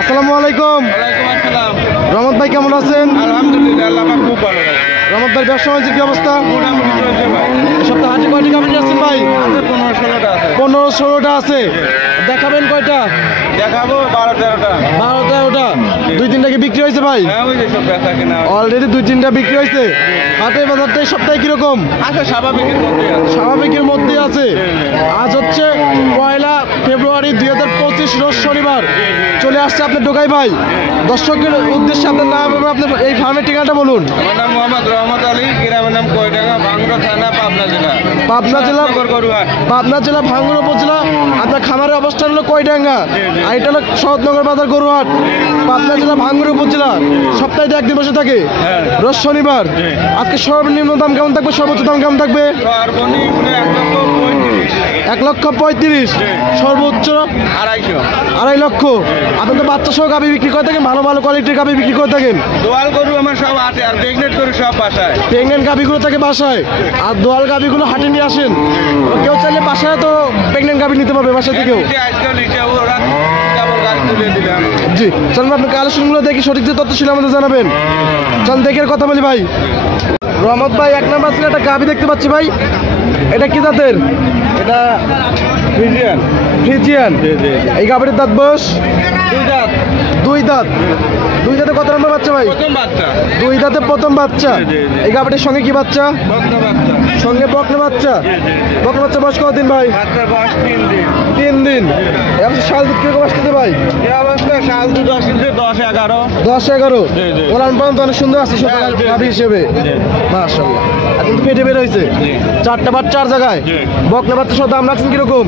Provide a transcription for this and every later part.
আসসালামু আলাইকুম। ওয়ালাইকুম আসসালাম। রহমত ভাই কেমন আছেন? আলহামদুলিল্লাহ, আল্লাহ পাক খুব ভালো রাখে। রহমত ভাই ব্যবসা বাণিজ্যের কি অবস্থা? মোটামুটি চলছে ভাই। এই সপ্তাহে হাটে কয়টি গাভী নিয়ে আসছেন ভাই? 15-16টা আছে। 15-16টা আছে। দেখাবেন কয়টা? দেখাবো 12-13টা। 12-13টা। 2-3টা কি বিক্রি হয়েছে ভাই? হ্যাঁ, ওই যে সব বেচা কিনা অলরেডি 2-3টা বিক্রি হয়েছে। হাটের বাজারটা এই সপ্তাহে কিরকম? আছে, স্বাভাবিকের মধ্যে আছে। স্বাভাবিকের মধ্যে আছে। আজ হচ্ছে 1 ফেব্রুয়ারি 2025 রোজ শনিবার। চলে আসছে আপনার ঢোকাই ভাই। দর্শকের উদ্দেশ্যে আপনার নাম এবং আপনার এই ফার্মের ঠিকানাটা বলুন। আমার নাম মোহাম্মদ রহমত আলী, গ্রামের নাম কয়ডাঙ্গা, ভাঙ্গুড়া থানা, পাবনা জেলা। পাবনা জেলা, গরুহাট। পাবনা জেলা ভাঙ্গুড়া উপজেলা। আপনার খামারের অবস্থান হলো কয়ডাঙ্গা, আর এটা হলো শরৎনগর বাজার গরুহাট, পাবনা জেলা ভাঙ্গুড়া উপজেলা। সপ্তাহে একদিন বসে থাকে, রোজ শনিবার। আজকে সর্বনিম্ন দাম কেমন থাকবে, সর্বোচ্চ দাম কেমন থাকবে? সর্বনিম্ন 1,35,000, সর্বোচ্চ 2.5 লক্ষ। আপনি তো বাচ্চা সহ গাভী বিক্রি করে থাকেন, ভালো ভালো কোয়ালিটির গাভী বিক্রি করে থাকেন। দোয়াল গরু আমার সব হাটে, আর প্রেগনেন্ট গরু সব বাসায়। প্রেগনেন্ট গাভীগুলো থাকে বাসায়, আর দোয়াল গাভীগুলো হাটে নিয়ে আসেন। কেউ চাইলে বাসায় তো প্রেগনেন্ট গাভী নিতে পারবে বাসা থেকেও। আজকাল হিসাব ওরা কেবল গাছ তুলে দিলাম। জি, চলুন আপনি কালেকশনগুলো দেখি, সঠিক যে তথ্য ছিল আমাদের জানাবেন। চল দেখে কথা বলি ভাই। রহমত ভাই, 1 নাম্বার ছিল একটা গাভী দেখতে পাচ্ছি ভাই। এটা কি জাতের? এটা ফ্রিজিয়ান। ফ্রিজিয়ান। এই গাভীর দাঁত বয়স? 2 দাঁত। 2 দাঁত। 2 দাঁতে কত নম্বর বাচ্চা ভাই? প্রথম বাচ্চা। 2 দাঁতে প্রথম বাচ্চা। এই গাভীটির সঙ্গে কি বাচ্চা? বকনা বাচ্চা। সঙ্গে বকনা বাচ্চা। বকনা বাচ্চা বয়স কতদিন ভাই? বাচ্চার বয়স 3 দিন। 3 দিন। এখন শাল দুধ কিরকম আসতেছে ভাই? এই অবস্থায় শাল দুধ আসছে 10-11। 10-11। ওলান পর্যন্ত অনেক সুন্দর আছে সব হ্যাঁ, জি, গাভী হিসেবে। মাশাআল্লাহ। এখন তো পেটে বের হয়েছে। 4টা বাচ্চা 4 জায়গায়। বকনা বাচ্চা সব দাম রাখছেন কিরকম?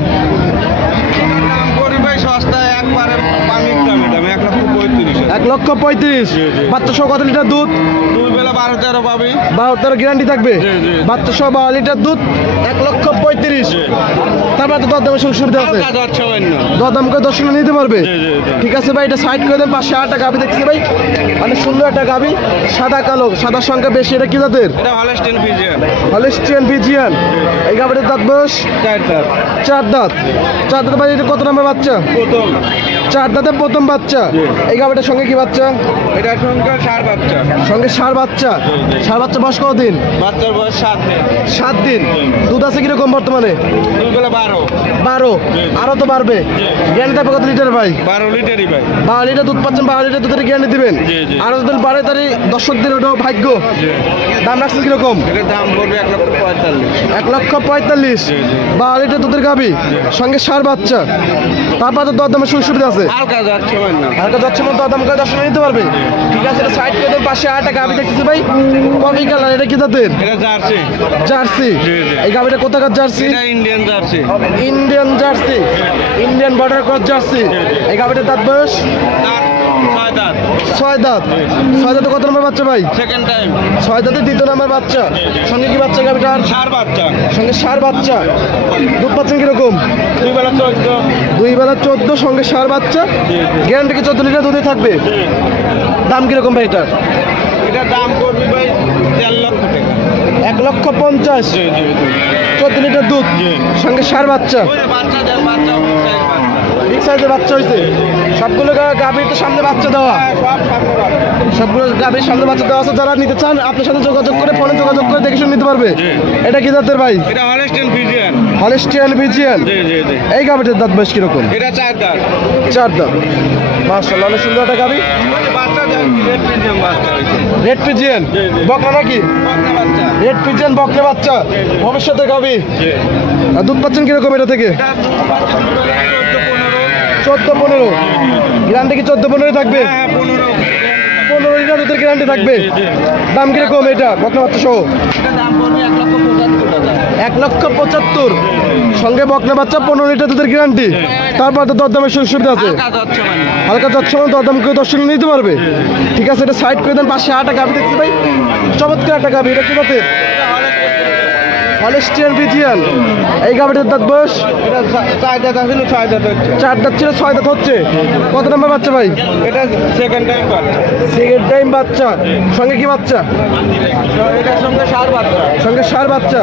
দাম করি ভাই সস্তায়, একবারে পানির দামে দামে 1,35,000। 1,35,000। বাচ্চা সহ কত লিটার দুধ? 2 বেলা 12-13 পাবি। 12-13 গ্যারান্টি থাকবে। জি। বাচ্চা সহ 12 লিটার দুধ, 1,35,000। তারপরে তো দরদামের সুযোগ সুবিধা আছে। কাজ হচ্ছে অন্য। দরদাম করে দর্শক নিতে পারবে। ঠিক আছে ভাই, এটা সাইড করে দেন। পাশে আরেকটা গাভী দেখছি ভাই, অনেক সুন্দর একটা গাভী, সাদা কালো, সাদার সংখ্যা বেশি। এটা কি জাতের? এটা হলস্টেইন ফ্রিজিয়ান। Holstein Friesian. এই গাভীর দাঁত বয়স? 4 দাঁত। 4 দাঁত। 4 দাঁতে ভাই, এটা কত নম্বর বাচ্চা? প্রথম। 4 দাঁতে প্রথম বাচ্চা। এই গাভীটার সঙ্গে কি বাচ্চা? এটা সংখ্যা 4 বাচ্চা। সঙ্গে ষাঁড় বাচ্চা। ষাঁড় বাচ্চা বয়স কতদিন? বাচ্চার বয়স 7 দিন। 7 দিন। দুধ আছে কিরকম বর্তমানে? 2 বেলা 12। 12। আরো তো বাড়বে। গ্যারান্টি থাকবে কত লিটার ভাই? 12 লিটারই ভাই। 12 লিটার দুধ পাচ্ছেন, 12 লিটার দুধের গ্যারান্টি দিবেন। জি। আরো যদি বাড়ে তাহলে দর্শকদের ওটাও ভাগ্য। দাম রাখছেন কিরকম? এটার দাম পড়বে 1,45,000। 1,45,000। 12 লিটার দুধের গাভী, সঙ্গে ষাঁড় বাচ্চা। তারপর তো দরদামের সুযোগ সুবিধা আছে। হালকা যাচ্ছে না। হালকা যাচ্ছে মতো দরদাম করে দর্শক নিতে পারবে। ঠিক আছে, এটা সাইড করে দেন। পাশে আরেকটা গাভী দেখতেছি ভাই, কফি কালার। এটা কি জাতের? এটা জার্সি। জার্সি। জি। এই গাভীটা কোথাকার জার্সি? এটা Indian jersey. Indian jersey. Indian border cross jersey. এই গাভীটার দাঁত বয়স? তার 6 দাঁত। 6 দাঁত। 6 দাঁতে কত নম্বর বাচ্চা ভাই? Second time. 6 দাঁতে 2 নম্বর বাচ্চা। সঙ্গে কি বাচ্চা গাভীটার? 4 বাচ্চা। সঙ্গে ষাঁড় বাচ্চা। দুধ পাচ্ছেন কিরকম? 2 বেলা 14। 2 বেলা 14, সঙ্গে ষাঁড় বাচ্চা। গ্যারান্টি কি 14 লিটার দুধে থাকবে? দাম কিরকম ভাই এটার? এটার দাম পড়বে ভাই 1.5 লক্ষ টাকা। 1,50,000। 14 লিটার দুধ, সঙ্গে ষাঁড় বাচ্চা। ওই যে বাচ্চা দেয়, বাচ্চা size বাচ্চা। বিগ সাইজের বাচ্চা হয়েছে। সবগুলো গাভীর তো সামনে বাচ্চা দেওয়া। সব সামনে রাখবে। সবগুলো গাভীর সামনে বাচ্চা দেওয়া আছে। যারা নিতে চান আপনার সাথে যোগাযোগ করে, ফোনে যোগাযোগ করে দেখে শুনে নিতে পারবে। এটা কি জাতের ভাই? এটা হলস্টেইন ফ্রিজিয়ান। Holstein Friesian. জি। এই গাভীটার দাঁত বয়স কিরকম? এটা 4 দাঁত। 4 দাঁত। মাশাআল্লাহ, অনেক সুন্দর একটা গাভী। ওই যে বাচ্চা দেয়, রেড ফ্রিজিয়ান বাচ্চা হইছে। রেড ফ্রিজিয়ান বকনা নাকি? বকনা বাচ্চা। রেড ফ্রিজিয়ান বকনা বাচ্চা, ভবিষ্যতে গাভী। আর দুধ পাচ্ছেন কিরকম এটা থেকে? এটা 14-15। 14-15। গ্যারান্টি কি 14-15 থাকবে? হ্যাঁ, 15। 15 লিটার দুধের গ্যারান্টি থাকবে। দাম কিরকম এটা বকনা বাচ্চা সহ? এটা দাম পড়বে 1,75,000 টাকা। 1,75,000। সঙ্গে বকনা বাচ্চা, 15 লিটার দুধের গ্যারান্টি। তারপর তো দরদামের সুযোগ সুবিধা আছে। কাজ হচ্ছে না। হালকা যাচ্ছে মানে দরদাম করে দর্শক নিতে পারবে। ঠিক আছে, এটা সাইড করে দেন। পাশে আরেকটা গাভী দেখছি ভাই, চমৎকার একটা গাভী। এটা কি জাতের? Holstein Friesian. এই গাভিটার দাঁত বয়স এটা 4 দাঁত আছে, 6 দাঁত হচ্ছে। 4 দাঁত ছিল, 6 দাঁত হচ্ছে। কত নম্বর বাচ্চা ভাই? এটা সেকেন্ড টাইম বাচ্চা। সেকেন্ড টাইম বাচ্চা। সঙ্গে কি বাচ্চা? এটার সঙ্গে 4 বাচ্চা। সঙ্গে 4 বাচ্চা।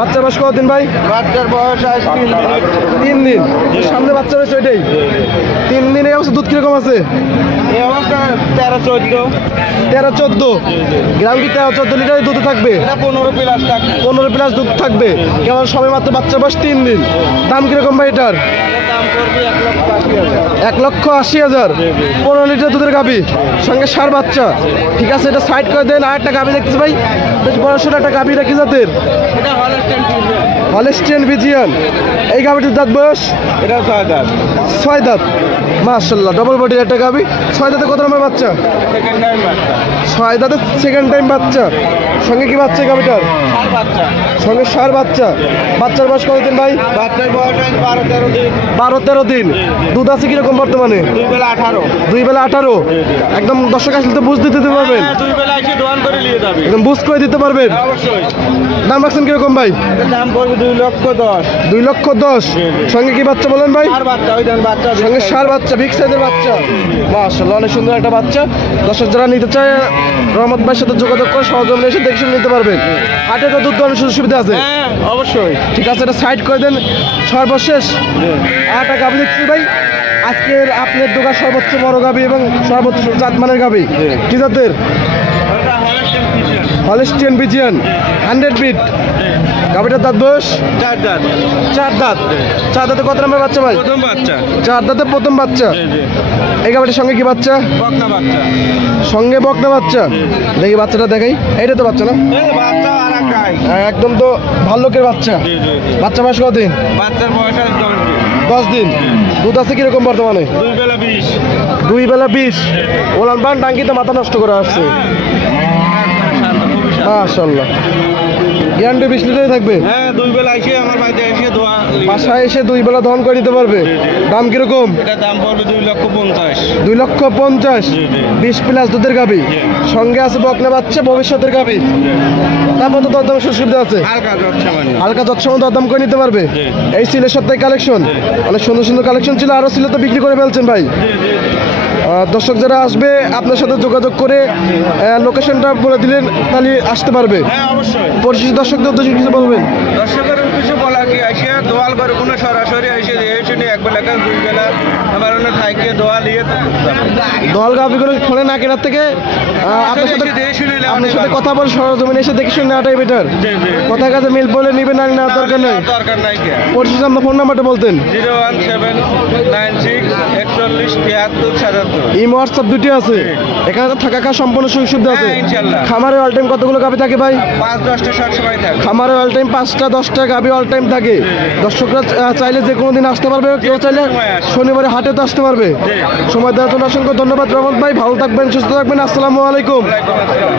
বাচ্চার বয়স কতদিন ভাই? বাচ্চার বয়স আজ 3 দিন। সামনে বাচ্চা রয়েছে ওইটাই 3 দিনে। অবস্থা দুধ কিরকম আছে? এই অবস্থা 13-14। 13-14 গ্রাম। কি 13-14 লিটার দুধ থাকবে? এটা 15 প্লাস থাকবে। 15 প্লাস দুধ থাকবে। কেমন সবে মাত্র বাচ্চা বয়স 3 দিন। দাম কিরকম ভাই এটার? দাম করবে 1,80,000। 1,80,000। 15 লিটার দুধের গাভি, সঙ্গে 4 বাচ্চা। ঠিক আছে, এটা সাইড করে দেন। আর একটা গাভি দেখতেছি ভাই, বেশ বড় সড়ো একটা গাভি। এটা কি জাতের? এটা হলস্টাইন ফ্রিজিয়ান। Holstein Friesian. এই গাভিটির দাঁত বয়স? এটা 6 দাঁত। 6 দাঁত। মাশাআল্লাহ, ডবল বডির একটা গাভি। 6 দাঁতে কত নম্বর বাচ্চা? সেকেন্ড টাইম বাচ্চা। 6 দাঁতে সেকেন্ড টাইম বাচ্চা। সঙ্গে কি বাচ্চা এই গাভিটার? 4 বাচ্চা। সঙ্গে 4 বাচ্চা। বাচ্চার বয়স কতদিন ভাই? বাচ্চার বয়স 12-13 দিন। 12-13 দিন। দুধ আছে কিরকম বর্তমানে? 2 বেলা 18। 2 বেলা 18। একদম দর্শক আসলে তো বুঝ দিতে পারবেন, 2 বেলা এসে দোয়ান করে নিয়ে যাবে। একদম বুঝ করে দিতে পারবেন। অবশ্যই। দাম রাখছেন কিরকম ভাই? এটার দাম পড়বে 2,10,000। 2,10,000। সঙ্গে কি বাচ্চা বলেন ভাই? 4 বাচ্চা। ওই দেন বাচ্চা। সঙ্গে 4 বাচ্চা, বিগ সাইজের বাচ্চা। মাশাআল্লাহ, অনেক সুন্দর একটা বাচ্চা। দর্শক যারা নিতে চায় রহমত ভাইয়ের সাথে যোগাযোগ করে সহজমে এসে দেখে শুনে নিতে পারবেন। হাটে তো দুধ দোয়ানোর সুযোগ সুবিধা আছে। হ্যাঁ অবশ্যই। ঠিক আছে, এটা সাইড করে দেন। সর্বশেষ আর একটা গাভি দেখছি ভাই, আজকের আপনার দোকান সর্বোচ্চ বড় গাভি এবং সর্বোচ্চ জাতমানের গাভি। কি জাতের? এটা হলস্টাইন ফ্রিজিয়ান। হলিস্টিয়ান ফ্রিজিয়ান 100 বিট। গাভিটার দাঁত বয়স? 4 দাঁত। 4 দাঁত। 4 দাঁতে কত নম্বর বাচ্চা ভাই? প্রথম বাচ্চা। 4 দাঁতে প্রথম বাচ্চা। এই গাভিটার সঙ্গে কি বাচ্চা? বকনা বাচ্চা। সঙ্গে বকনা বাচ্চা। দেখি বাচ্চাটা দেখাই। এইটা তো বাচ্চা না? এই বাচ্চা আর এক গাই। একদম তো ভাল্লুকের বাচ্চা। বাচ্চা বয়স কতদিন? বাচ্চার বয়স আজ 10 দিন। 10 দিন। দুধ আছে কিরকম বর্তমানে? 2 বেলা 20। 2 বেলা 20। ওলান পান টাঙ্কিতে মাথা নষ্ট করা আসছে। মাশাআল্লাহ, গ্যারান্টি 20 লিটারই থাকবে। হ্যাঁ 2 বেলা এসে আমার বাড়িতে এসে দোয়া। বাসায় এসে 2 বেলা দহন করে নিতে পারবে। দাম কিরকম? এটা দাম পড়বে 2,50,000। 2,50,000। 20 প্লাস দুধের গাভি, সঙ্গে আছে বকনা বাচ্চা, ভবিষ্যতের গাভি। তারপর তো দরদাম সুবিধা আছে। হালকা যাচ্ছে মানে। হালকা যৎসময় দরদাম করে নিতে পারবে। এই ছিল সপ্তাহে কালেকশন। অনেক সুন্দর সুন্দর কালেকশন ছিল, আরো ছিল তো বিক্রি করে ফেলছেন ভাই। দর্শক যারা আসবে আপনার সাথে যোগাযোগ করে লোকেশনটা বলে দিলেন, তাহলে আসতে পারবে। হ্যাঁ অবশ্যই। পরিশেষে দর্শকদের উদ্দেশ্যে কিছু বলবেন? দর্শকের উদ্দেশ্যে বলা কি আসে দোয়াল করে কোনো সরাসরি এসে শুনে 1 বেলা 2 বেলা আমার অন্য থাইকে দোয়াল ইয়ে দল গাভিগুলো ফোনে না কেনার থেকে আপনার সাথে আপনার সাথে কথা বলে সরজমিনে এসে দেখে শুনে নেওয়াটাই বেটার। কথা কাছে মিল বলে নিবে না, নেওয়ার দরকার নেই। দরকার নাই কে। পরিশেষে আপনার ফোন নাম্বারটা বলতেন। 017964177। ইমো হোয়াটসঅ্যাপ দুটি আছে। এখানে তো থাকা খাওয়া সম্পূর্ণ সুযোগ সুবিধা আছে। হ্যাঁ, ইনশাআল্লাহ। খামারে অল টাইম কতগুলো গাভি থাকে ভাই? 5-10টা সবসময় থাকে। খামারে অল টাইম 5টা-10টা গাভি অল টাইম থাকে। দর্শকরা চাইলে যে কোনো দিন আসতে পারবে, কেউ চাইলে শনিবারে হাটে তো আসতে পারবে। সময় দেওয়ার জন্য অসংখ্য ধন্যবাদ রহমত ভাই। ভালো থাকবেন, সুস্থ থাকবেন। আসসালামু আলাইকুম। ওয়ালাইকুম আসসালাম।